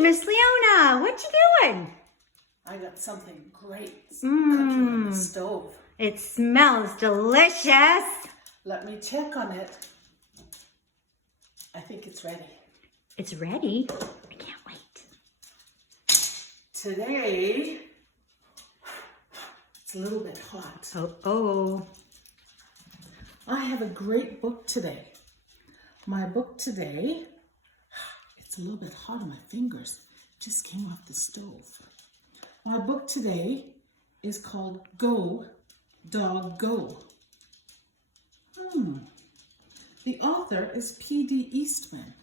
Miss Leona, what you doing? I got something great cooking on the stove. It smells delicious. Let me check on it. I think it's ready. It's ready. I can't wait. Today, it's a little bit hot. Oh. I have a great book today. My book today, it's a little bit hot on my fingers. Just came off the stove. My book today is called Go, Dog, Go. The author is P.D. Eastman.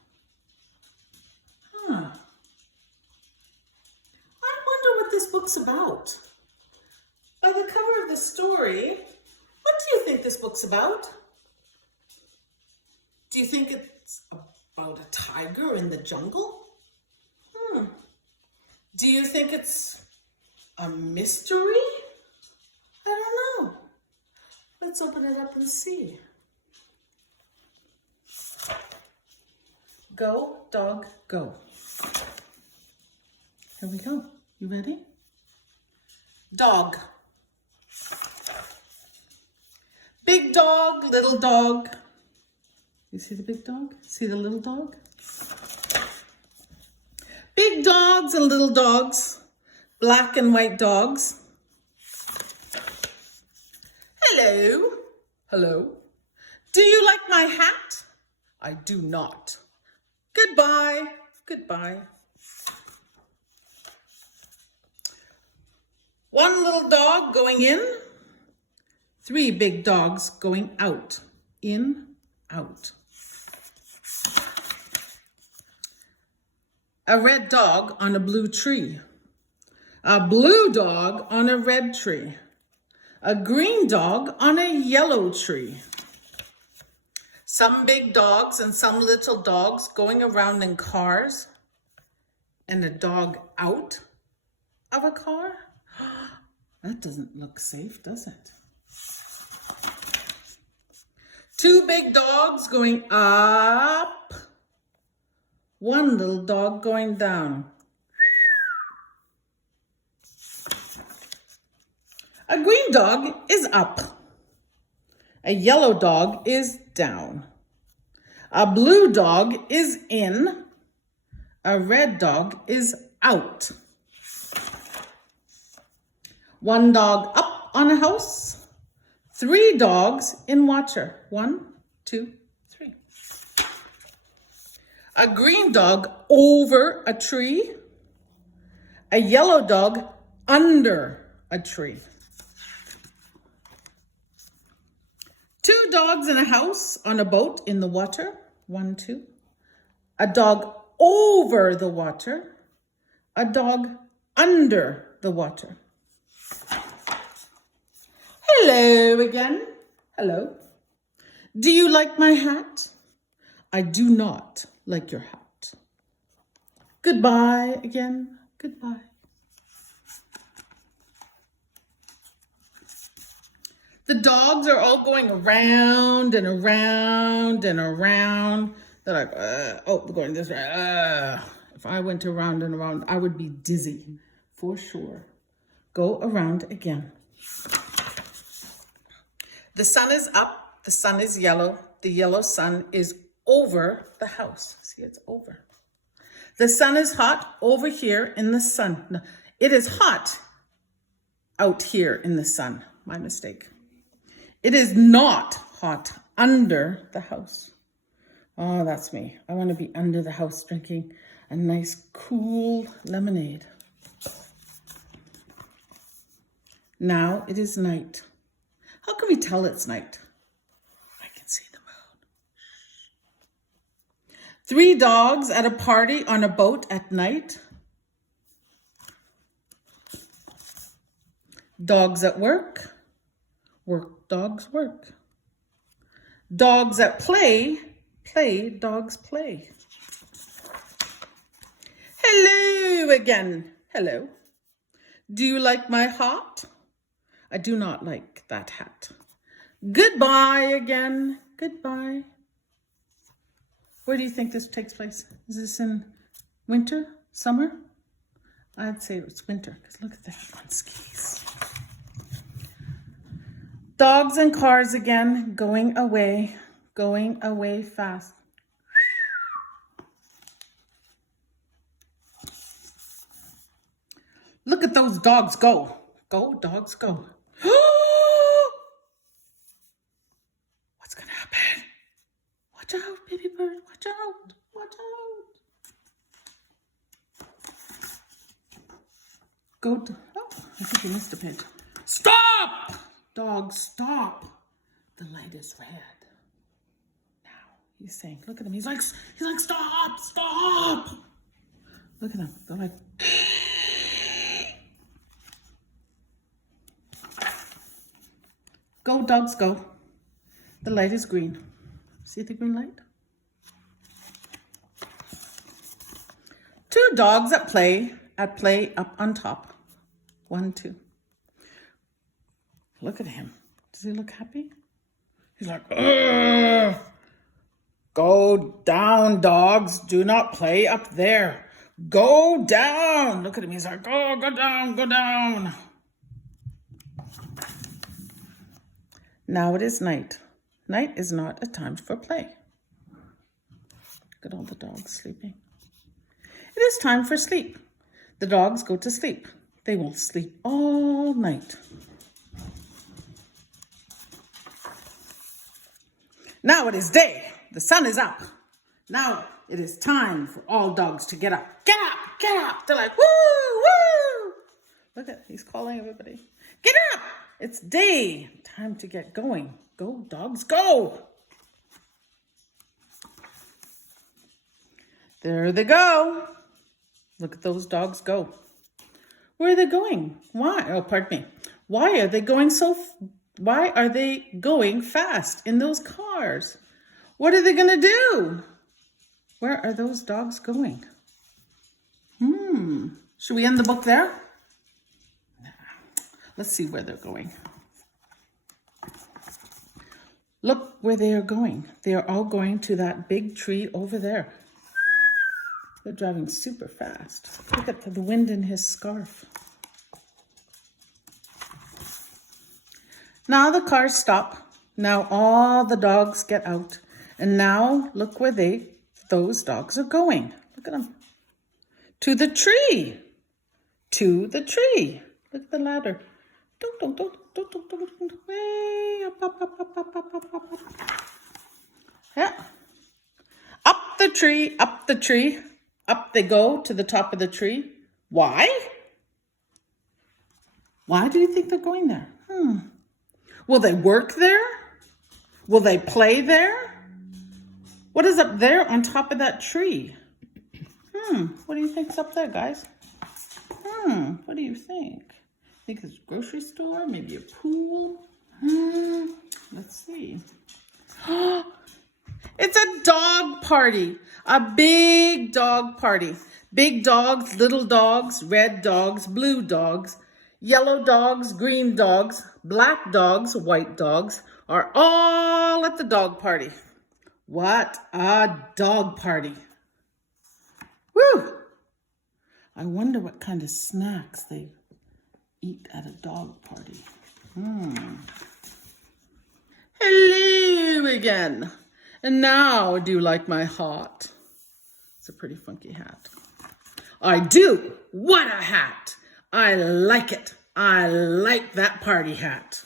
I wonder what this book's about. By the cover of the story, what do you think this book's about? Do you think it's about a tiger in the jungle? Do you think it's a mystery? I don't know. Let's open it up and see. Go, dog, go. Here we go. You ready? Dog. Big dog, little dog. You see the big dog? See the little dog? Big dogs and little dogs. Black and white dogs. Hello. Hello. Do you like my hat? I do not. Goodbye. Goodbye. One little dog going in. 3 big dogs going out. In, out. A red dog on a blue tree. A blue dog on a red tree. A green dog on a yellow tree. Some big dogs and some little dogs going around in cars. And a dog out of a car? That doesn't look safe, does it? 2 big dogs going up. 1 little dog going down. A green dog is up. A yellow dog is down. A blue dog is in. A red dog is out. 1 dog up on a house. 3 dogs in water. 1, 2, 3. A green dog over a tree. A yellow dog under a tree. 2 dogs in a house on a boat in the water. 1, 2. A dog over the water. A dog under the water. Hello again. Hello. Do you like my hat? I do not like your hat. Goodbye again. Goodbye. The dogs are all going around and around and around. They're like, oh, they're going this way. If I went around and around, I would be dizzy for sure. Go around again. The sun is up. The sun is yellow. The yellow sun is over the house. See, it's over. The sun is hot over here in the sun. No, it is hot out here in the sun. My mistake. It is not hot under the house. Oh, that's me. I want to be under the house drinking a nice cool lemonade. Now it is night. How can we tell it's night? I can see the moon. 3 dogs at a party on a boat at night. Dogs at work. Work dogs work. Dogs at play. Play dogs play. Hello again. Hello. Do you like my hat? I do not like that hat. Goodbye again. Goodbye. Where do you think this takes place? Is this in winter, Summer? I'd say it's winter, because look at that on skis. Dogs and cars again, going away fast. Look at those dogs go. Go, dogs, go. What's going to happen? Watch out, baby bird. Watch out. Watch out. Go. Oh, I think you missed a page. Stop! Dogs, stop. The light is red. Now, he's saying, look at him. He's like, stop, stop. Look at him. They're like, go, dogs, go. The light is green. See the green light? Two dogs at play up on top. 1, 2. Look at him. Does he look happy? He's like, ugh. Go down, dogs. Do not play up there. Go down. Look at him. He's like, oh, go down, go down. Now it is night. Night is not a time for play. Look at all the dogs sleeping. It is time for sleep. The dogs go to sleep. They will sleep all night. Now it is day. The sun is up. Now it is time for all dogs to get up. Get up, get up. They're like, woo, woo. Look at, he's calling everybody. Get up. It's day. Time to get going. Go, dogs, go. There they go. Look at those dogs go. Where are they going? Why? Oh, pardon me. Why are they going fast in those cars? What are they going to do? Where are those dogs going? Should we end the book there? Let's see where they're going. Look where they are going. They are all going to that big tree over there. They're driving super fast. Look at the wind in his scarf. Now the cars stop. Now all the dogs get out. And now look where those dogs are going. Look at them. To the tree. To the tree. Look at the ladder. Way up, up, up, up, up, up, up, up. Yeah. Up the tree, up the tree. Up they go to the top of the tree. Why? Why do you think they're going there? Will they work there? Will they play there? What is up there on top of that tree? What do you think's up there, guys? What do you think? Think it's a grocery store, maybe a pool. Let's see. It's a dog party, a big dog party. Big dogs, little dogs, red dogs, blue dogs, yellow dogs, green dogs, black dogs, white dogs are all at the dog party. What a dog party. Woo! I wonder what kind of snacks they eat at a dog party. Hello again. And now, do you like my hat? It's a pretty funky hat. I do. What a hat. I like it. I like that party hat.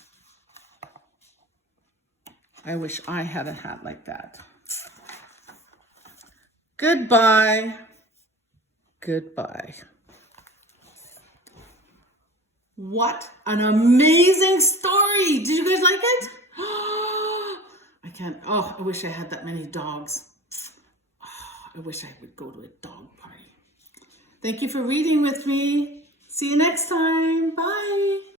I wish I had a hat like that. Goodbye. Goodbye. What an amazing story. Did you guys like it? I wish I had that many dogs. I wish I would go to a dog party. Thank you for reading with me. See you next time. Bye.